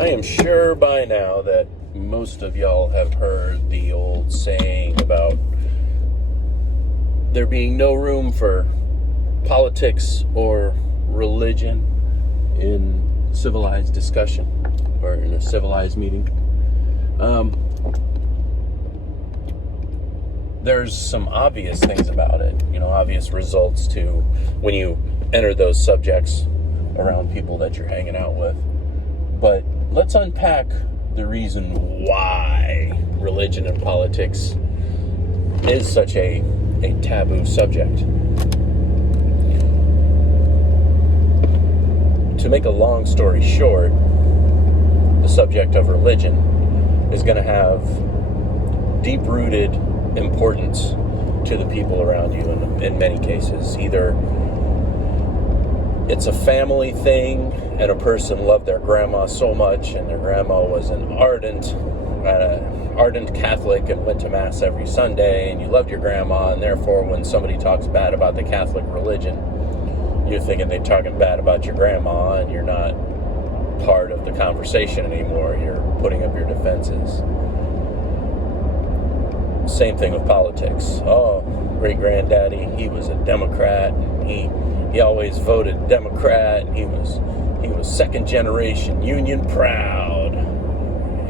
I am sure by now that most of y'all have heard the old saying about there being no room for politics or religion in civilized discussion or in a civilized meeting. There's some obvious things about it, obvious results to when you enter those subjects around people that you're hanging out with. But let's unpack the reason why religion and politics is such a taboo subject. To make a long story short, the subject of religion is going to have deep-rooted importance to the people around you in many cases. Either it's a family thing and a person loved their grandma so much and their grandma was an ardent Catholic and went to Mass every Sunday, and you loved your grandma, and therefore when somebody talks bad about the Catholic religion, you're thinking they're talking bad about your grandma and you're not part of the conversation anymore. You're putting up your defenses. Same thing with politics. Oh, great-granddaddy, he was a Democrat, and he always voted Democrat, and he was second generation Union proud,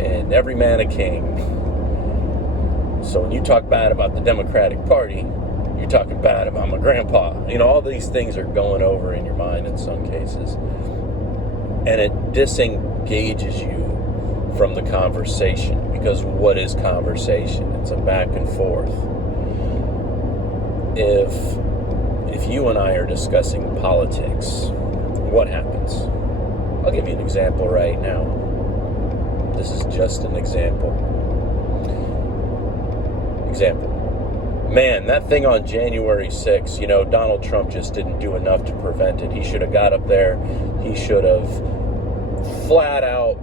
and every man a king. So when you talk bad about the Democratic Party, you're talking bad about my grandpa. All these things are going over in your mind in some cases, and it disengages you from the conversation, because what is conversation? It's a back and forth. If you and I are discussing politics, what happens? I'll give you an example right now. This is just an example. Man, that thing on January 6th, Donald Trump just didn't do enough to prevent it. He should have got up there. He should have flat out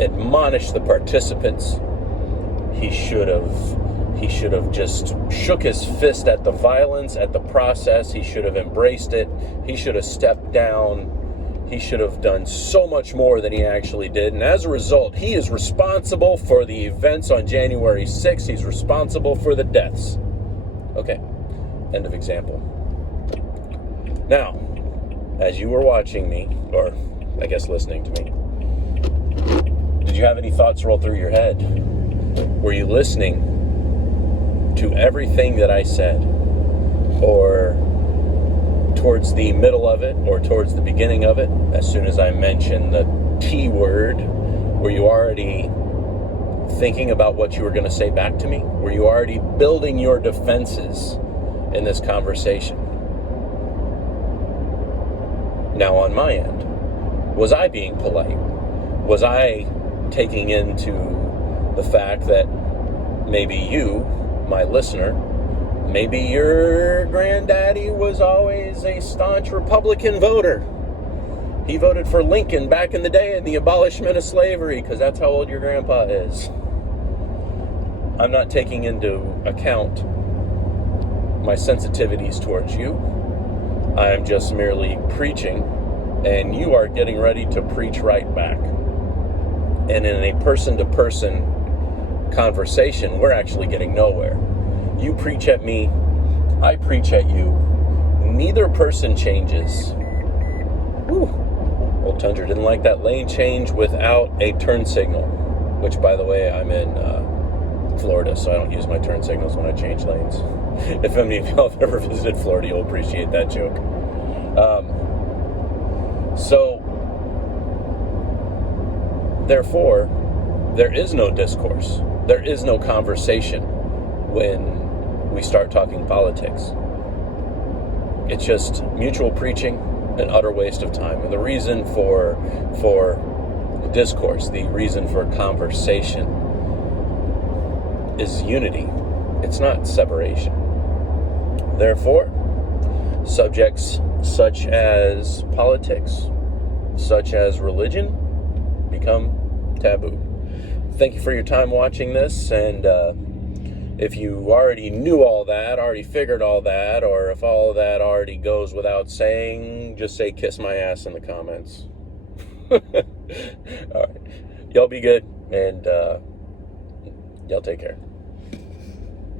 admonished the participants. He should have just shook his fist at the violence, at the process. He should have embraced it. He should have stepped down. He should have done so much more than he actually did. And as a result, he is responsible for the events on January 6th. He's responsible for the deaths. Okay, end of example. Now, as you were watching me, or I guess listening to me, did you have any thoughts roll through your head? Were you listening to everything that I said? Or towards the middle of it, or towards the beginning of it, as soon as I mentioned the T word? Were you already thinking about what you were going to say back to me? Were you already building your defenses in this conversation? Now, on my end, was I being polite? Was I taking into the fact that maybe you, my listener, maybe your granddaddy was always a staunch Republican voter. He voted for Lincoln back in the day and the abolishment of slavery, because that's how old your grandpa is. I'm not taking into account my sensitivities towards you. I am just merely preaching, and you are getting ready to preach right back. And in a person-to-person conversation, we're actually getting nowhere. You preach at me, I preach at you. Neither person changes. Whew. Old Tundra didn't like that lane change without a turn signal, which, by the way, I'm in Florida, so I don't use my turn signals when I change lanes. If any of y'all have ever visited Florida, you'll appreciate that joke. Therefore, there is no discourse. There is no conversation when we start talking politics. It's just mutual preaching, an utter waste of time. And the reason for discourse, the reason for conversation, is unity. It's not separation. Therefore, subjects such as politics, such as religion, become taboo. Thank you for your time watching this, and if you already knew all that, already figured all that, or if all of that already goes without saying, just say kiss my ass in the comments. All right. Y'all be good, and y'all take care.